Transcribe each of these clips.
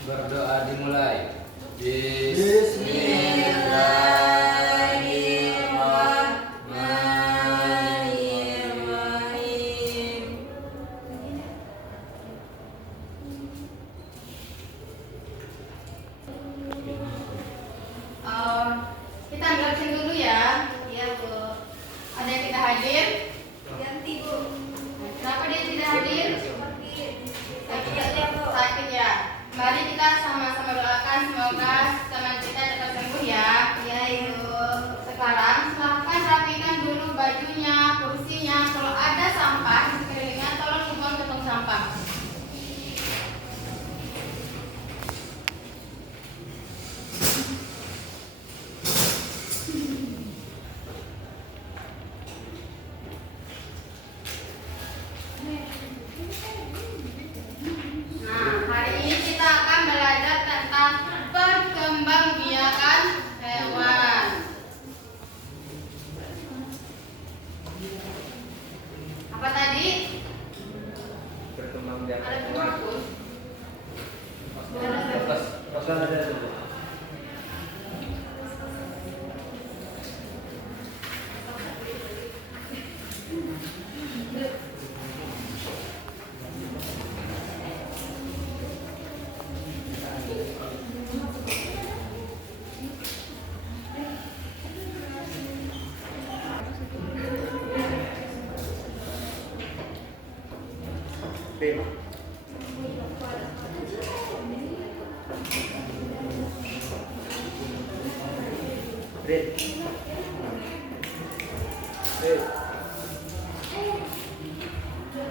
Berdoa dimulai. Bismillahirrahmanirrahim. Kita ambil absen dulu ya. Iya, Bu. Ada yang tidak hadir? Ganti, Bu. Kenapa dia tidak hadir? Sakit ya. Mari kita sama-sama doakan semoga teman kita cepat sembuh ya. Iya, Ibu. Sekarang silahkan rapikan dulu bajunya, kursinya. Kalau ada sampah di sekelilingnya, tolong dibuang ke tong sampah. Nah, hari ini kita akan belajar tentang perkembangbiakan hewan. Apa tadi? Perkembangbiakan. Ada fokus. Ada. Tim.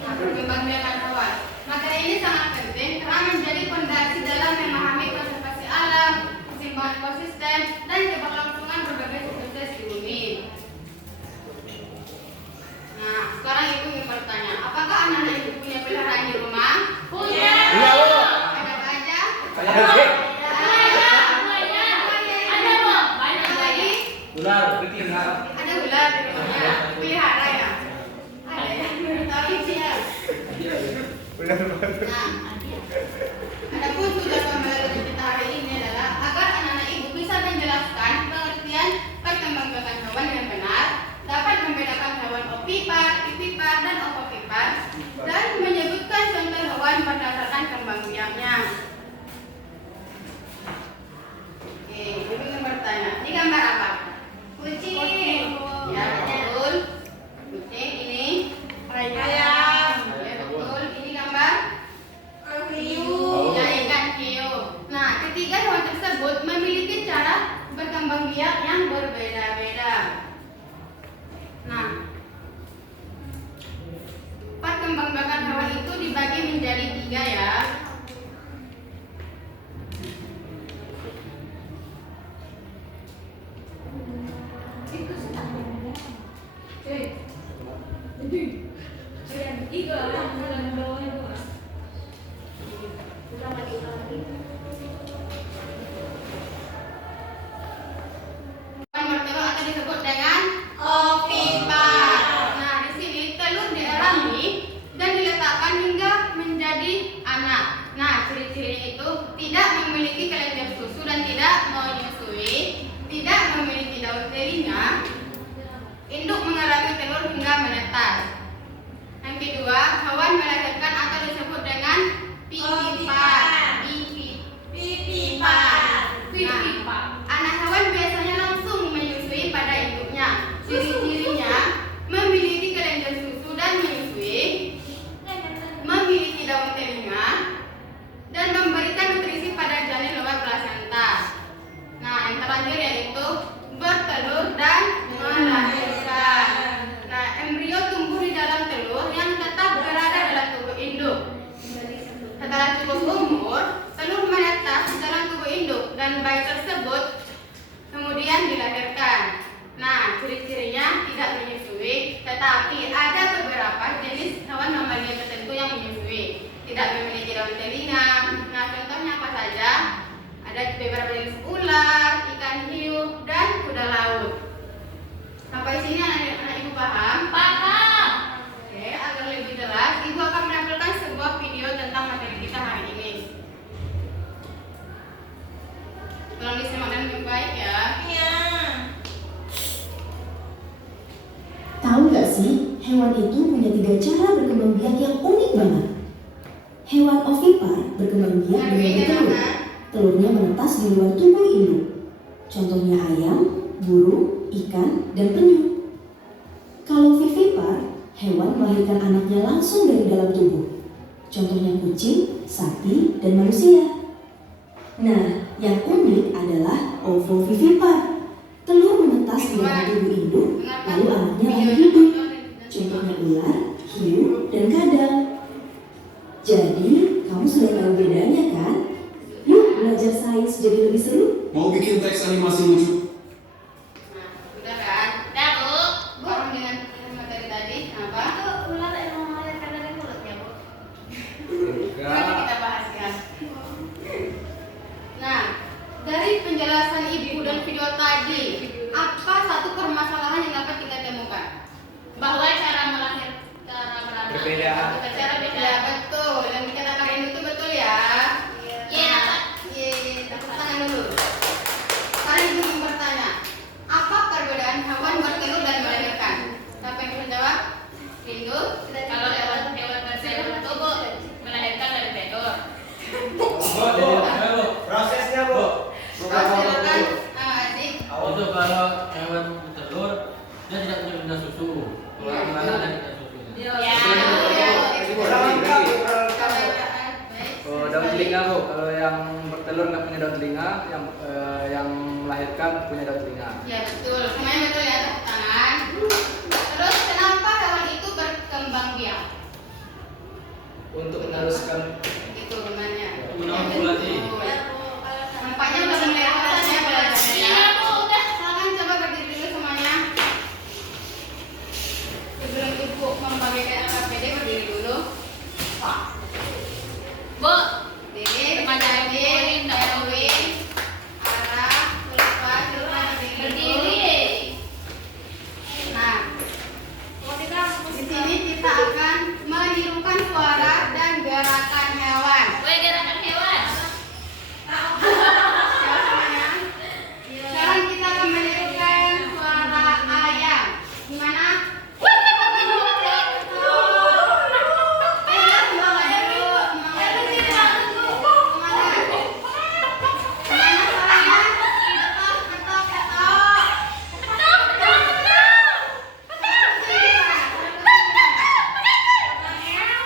Nah, perkembangbiakan hewan. Materi ini sangat penting karena menjadi fondasi dalam memahami konservasi alam, keseimbangan ekosistem, dan keberlangsungan berbagai spesies di bumi. Nah, sekarang Ibu ingin bertanya, apakah anak-anak Ibu punya peliharaan di rumah? Punya. Iya, Bu. Ada apa aja? Ular, betina. Ada ular di rumahnya. Pelihara ya? Ada ya? Tahu sih ya. Nah, adapun tujuan pembelajaran kita hari ini adalah agar anak-anak Ibu bisa menjelaskan pengertian perkembangbiakan hewan dengan benar, dapat membedakan hewan ovipar, vivipar, dan ovovipar, dan menyebutkan contoh hewan berdasarkan kembang biaknya. Oke, Ibu ingin bertanya, ini gambar apa? Kucing. Ya, betul. Kucing ini ayam. Ya, betul. Ini gambar hiu. Ya, ikan hiu. Nah, ketiga hewan tersebut memiliki cara berkembang biak yang berbeda-beda. Nah, perkembangbiakan hewan itu dibagi menjadi 3 ya. Hewan bertelur atau disebut dengan ovipar. Nah, di sini telur dierami dan diletakkan hingga menjadi anak. Nah, ciri-ciri itu tidak memiliki kelenjar susu dan tidak menyusui, tidak memiliki daun telinga, induk mengerami telur hingga menetas. Yang kedua, hewan melahirkan atau disebut dengan vivipar. Nah, anak hewan biasanya langsung menyusui pada induknya. Ciri-cirinya memiliki kelenjar susu dan menyusui, memiliki daun telinga, dan memberikan nutrisi pada janin lewat plasenta. Nah, yang terakhir yaitu bertelur dan melahirkan. Nah, embrio tumbuh di dalam telur yang tetap berada dalam tubuh induk. Setelah cukup umur, telur menetas di dalam tubuh induk dan bayi tersebut kemudian dilahirkan. Nah, ciri-cirinya tidak menyusui, tetapi ada beberapa jenis hewan mamalia tertentu yang menyusui. Tidak memiliki daun telinga. Nah, contohnya apa saja? Ada beberapa jenis ular, ikan hiu, dan kuda laut. Sampai sini anak-anak Ibu paham? Paham. Oke, agar lebih jelas, Ibu akan menampilkan sebuah video tentang materi kita hari ini. 3 cara berkembang biak yang unik banget. Hewan ovipar berkembang biak dengan bertelur. Telurnya menetas di luar tubuh induk. Contohnya ayam, burung, ikan, dan penyu. Kalau vivipar, hewan melahirkan anaknya langsung dari dalam tubuh. Contohnya kucing, sapi, dan manusia. Nah, yang unik adalah ovovivipar. Telur menetas di dalam tubuh induk, lalu anaknya lahir hidup. Contohnya ular, hiu, dan kadal. Jadi, kamu sudah tahu bedanya kan? Yuk belajar sains jadi lebih seru. Mau bikin teks animasi lucu? Nah, udah kan? Udah, Bu. Sekarang dengan materi tadi, apa? Itu ular emang melahirkan dari mulutnya, Bu. Nanti kita bahas ya. Nah, dari penjelasan Ibu dan video tadi, apa satu permasalahan yang dapat kita temukan? Bahwa cara beranak Perbedaan. cara beda. Ya betul, yang dikatakan itu betul ya. Iya. Tepuk tangan dulu. Sekarang Ibu ingin bertanya, apa perbedaan hewan bertelur dan melahirkan? Siapa yang bisa jawab? Rindu? Kalau hewan bertelur itu, Bu, melahirkan dari telur. Prosesnya, Bu. Silakan, Adik. Untuk kalau hewan bertelur, dia tidak punya benda susu. Kalau Iya. anak ada benda susunya. Ya. Oh, daun telinga, Bu. Kalau yang bertelur nggak punya daun telinga, yang melahirkan punya daun telinga. Ya betul, semuanya betul ya, tepuk tangan. Terus kenapa hewan itu berkembang biak? Untuk meneruskan Itu gunanya. Guna populasi. Nampaknya udah mulai proses ya belajarnya. Iya, Bu, udah. Silakan coba berdiri dulu semuanya. Sebelum Ibu membagikan LKPD berdiri dulu. Bu, Diri, Remaja Erwin, Erwin, Ara, Ulfa, coba berdiri dulu. berdiri. Nah, di sini kita akan menirukan suara dan gerakan hewan. Woi, gerakan hewan. Siap semuanya? Sekarang kita akan menirukan suara ayam. Gimana?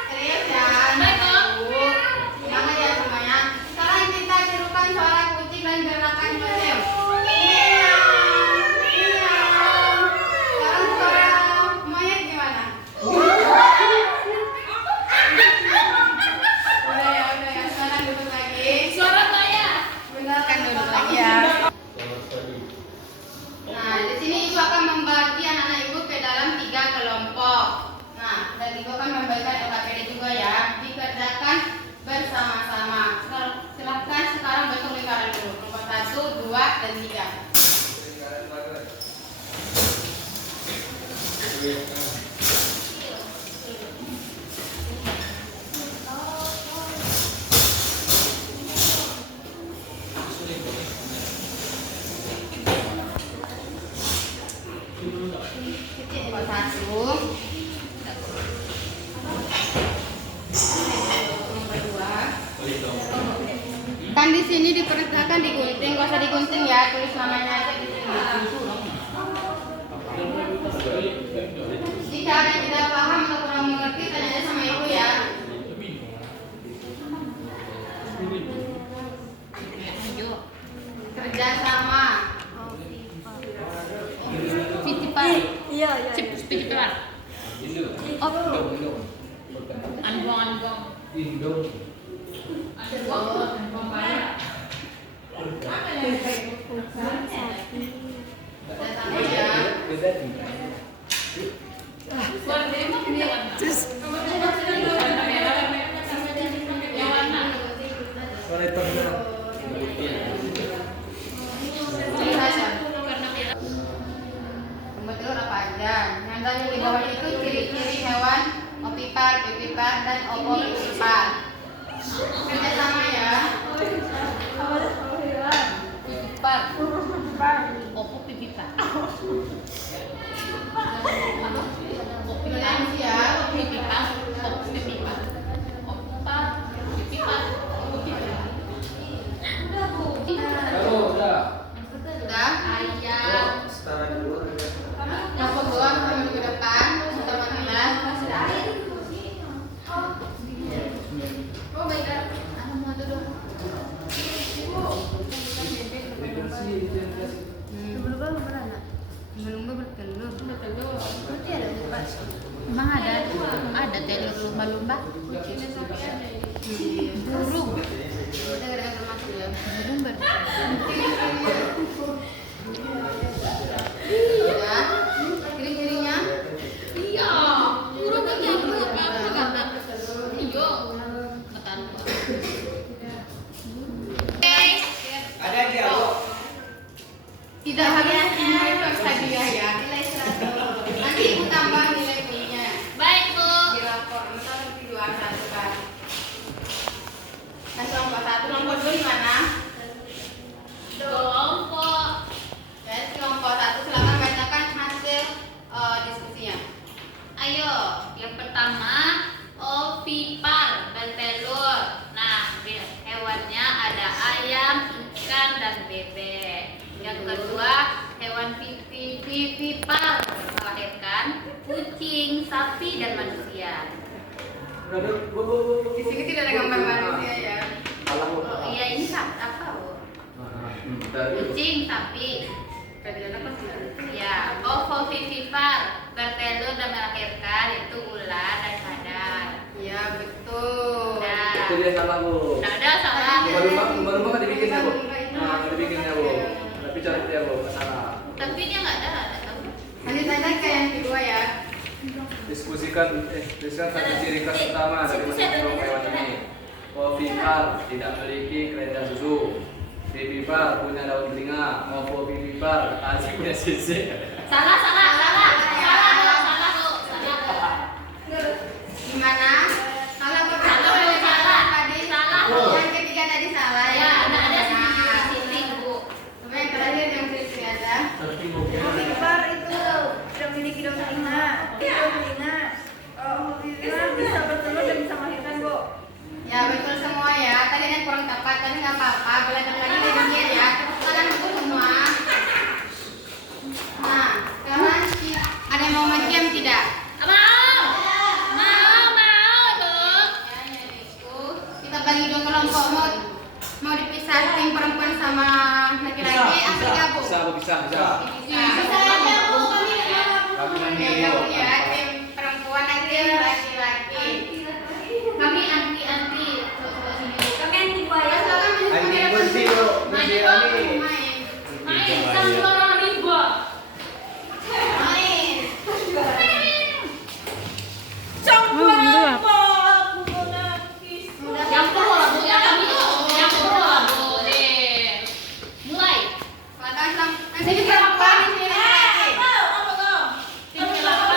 Serius ya? Baik, Om. Bu. Semangat ya semuanya. Sekarang kita tirukan suara kucing dan gerakan kucing. Miau, miau. Sekarang suara monyet gimana? Udah ya. Sekarang duduk lagi. Suara saya. Benar kan duduk lagi ya. Nah, di sini Ibu akan membagi anak-anak Ibu ke dalam 3 kelompok. Nah, dan Ibu akan membagikan LKPD juga ya. Dikerjakan bersama-sama. Silahkan sekarang bentuk lingkaran dulu. Kelompok 1, 2, dan 3. Kelompok 1. Kelompok 2. Kan di sini diperintahkan digunting, nggak usah digunting ya, tulis namanya aja di sini. Jika ada yang tidak paham atau kurang mengerti, tanya aja sama Ibu ya. Kerjasama. Titipan. Iya. Titipan. Anbong. Indung. Anbong banyak. Kerjasama ya. Beda juga. Suara dia mah beda warna. Yang warna. Suara itu benar. Tulis aja. Warna merah. Kelompok telur apa aja? Yang tadi di bawah itu ciri-ciri hewan ovipar, vivipar, dan ovovivipar. Kerjasama ya. Titipan. Opo pipipan. Tulis ya. jalur lumba-lumba. Burung. Dengar-dengar termasuk ya. Burung ber. Ya. Ciri-cirinya. Iya. Burung kan gitu kata. Iyo. Ketan. Ada dia, Bu. Tidak harus semua itu harus hadiah ya. Nanti ibu tambah nilai kuliahnya Baik, Bu. di lapor. Misal nanti 21 kan. Kasih kelompok 1, kelompok 2 di mana? Kelompok. Ya, kelompok 1 silakan bacakan hasil diskusinya. Ayo, yang pertama ovipar, bertelur. Nah, hewannya ada ayam, ikan, dan bebek. Yang kedua, hewan vivipar, melahirkan kucing, sapi, dan manusia. Di sini tidak ada gambar manusia ya. Alam, Bu. Oh iya, ini apa, Bu? Kucing, sapi. Ya, ovovivipar, bertelur dan melahirkan itu ular dan sadar. Iya, betul. Nah, Itu dia salah, Bu. nah ada salah. Lumba-lumba kan dibikinnya, Bu. Nah, dibikinnya, Bu. Tapi cara dia, Bu, salah. Tapi dia nggak ada tahu. Lanjut aja ke yang kedua ya. Diskusikan satu ciri khas utama dari masing-masing hewan ini. Ovipar tidak memiliki kelenjar susu. Vivipar punya daun telinga. Ovovivipar kata asli punya sisik. Salah, Bu. Gimana? Salah apa? Salah. Tadi Salah. Yang ketiga tadi salah Ya, ada Nah, sisi, Bu. Coba yang terakhir yang sisi ada. Ovipar itu tidak memiliki daun telinga. Daun telinga. Ovipar bisa bertelur dan bisa melahirkan, Bu. Ya betul semua ya. Tadi ada yang kurang tepat, tapi nggak apa-apa. Belajar lagi dari dia ya. Kalian betul semua. Nah, sekarang ada yang mau medium tidak? Mau, dong. Ya, itu. Kita bagi dua kelompok. Mau dipisah tim perempuan sama laki-laki atau gabung? Bisa, Bu, bisa. Bisa aja Bu. Kami nanti, Ya, Bu. gabung ya. Tim perempuan dan tim laki-laki. Kami anti. Coba sini, Bu. Kami anti buaya. Silakan Anjing bersih, Bu. Bersih kami. Main sama orang riba. Main. Yang pro lah, Bu. Yang pro lah, Bu. Mulai. Silakan nanti di perempuan di sini laki. Tim kelapa.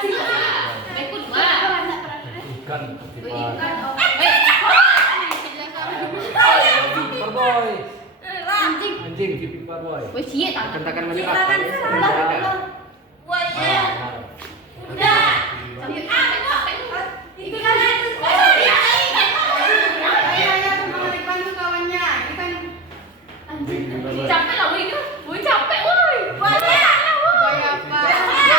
Silakan. Beku dua. Ikan vivipar. Vivipar boy. Anjing vivipar boy. Wes iya tak. Kentakan melipat. Buaya. Udah. Ayo semangat bantu kawannya. Ini kan Anjing vivipar boy. Capek lah, Bu. Bu capek, woi. Buaya. boy apa? Buaya.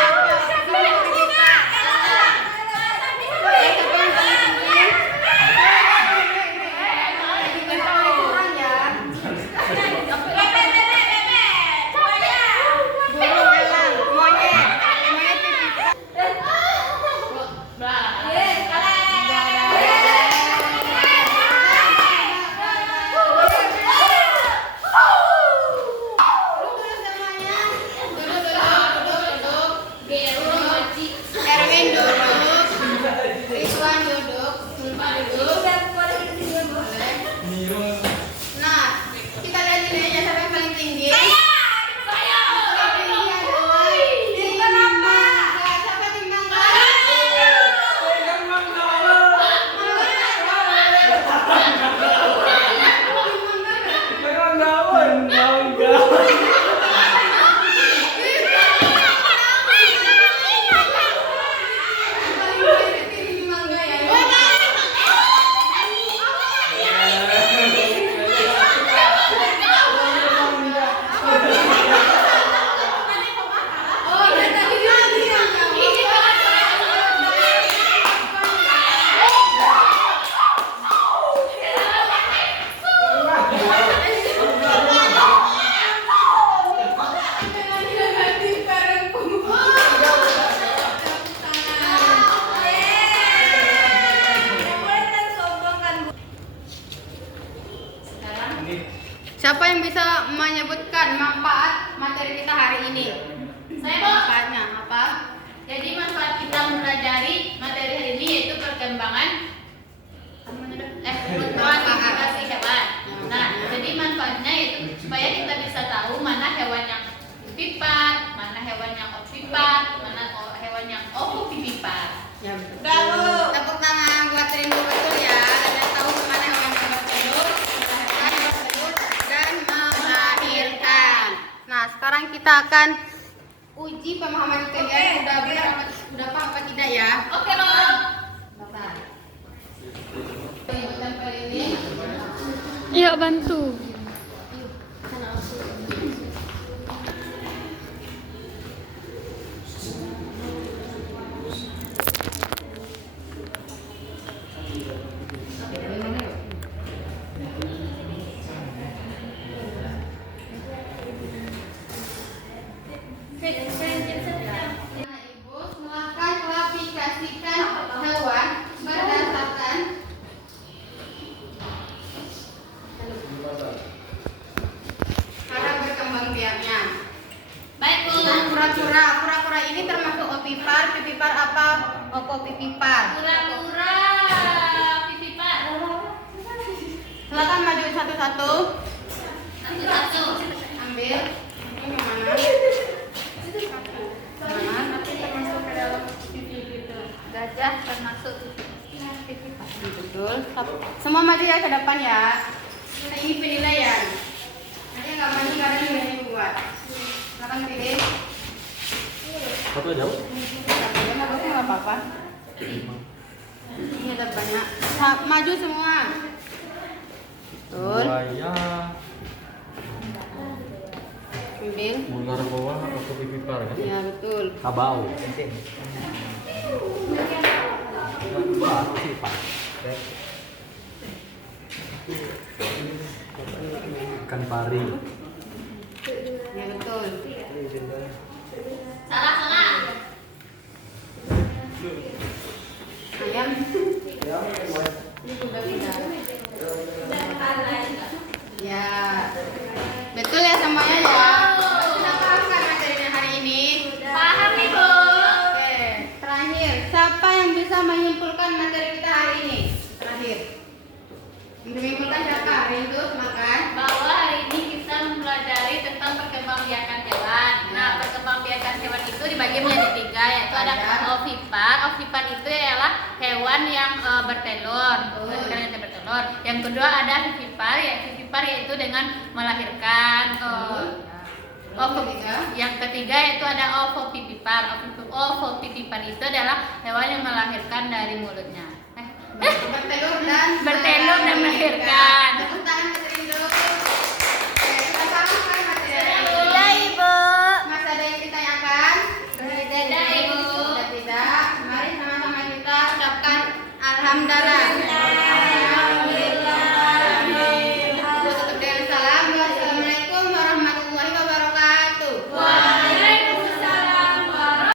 Siapa yang bisa menyebutkan manfaat materi kita hari ini? Saya kok. Manfaatnya apa? Jadi manfaat kita mempelajari materi hari ini yaitu perkembangan klasifikasi hewan. Nah, jadi manfaatnya yaitu supaya kita bisa tahu mana hewan yang vivipat, mana hewan yang ovivipat, mana hewan yang ovovivipar. Ya betul. Bravo. Tepuk tangan buat Rindu betul ya. Dan tahu mana hewan yang bertelur, dan melahirkan. Nah, sekarang kita akan uji pemahaman kalian. Udah paham apa tidak ya? Oke, Bang. Bentar. Penyebutan kali ini. Iya, bantu. Nah, Ibu, silakan klasifikasikan hewan berdasarkan cara berkembang biaknya. Baik, Bu. Kura-kura ini termasuk ovipar, vivipar apa? Ovovivipar. Kura-kura vivipar. Silakan maju satu-satu. Satu-satu. Ambil. Ini yang mana? Mana? Tapi termasuk ke dalam vivipar. Gajah termasuk Vivipar. Betul. Semua maju ya ke depan ya. Nah, ini penilaian. Nanti nggak maju nggak ada nilainya buat. Silakan pilih. Satu aja. Ya nggak boleh nggak apa-apa. Ini ada banyak. Maju semua. Betul. Buaya, Ambil. ular bawah atau vivipar kan? Ya betul. Kabau. Ikan pari. Ya betul. salah. Ayam. Ini kuda-kuda. Ya. Betul ya semuanya ya. Sudah paham kan materinya hari ini? Paham, Ibu. Oke. Terakhir, siapa yang bisa menyimpulkan materi kita hari ini? Terakhir. Menyimpulkan siapa? Rindu, makan. Bahwa hari ini kita mempelajari tentang perkembangbiakan hewan. Nah, perkembangbiakan hewan itu dibagi menjadi 3, yaitu ada ovipar. Ovipar itu adalah hewan yang bertelur. Hewan yang bertelur. Yang kedua ada vivipar, yaitu dengan melahirkan. Yang ketiga yaitu ada ovovivipar. Ovovivipar itu adalah hewan yang melahirkan dari mulutnya. Bertelur dan melahirkan. Tepuk tangan untuk Rindu. Oke, kita paham kan materinya? Sudah, Ibu. Masih ada yang ditanyakan? Tidak, Ibu. Sudah tidak. Mari sama-sama kita ucapkan alhamdulillah.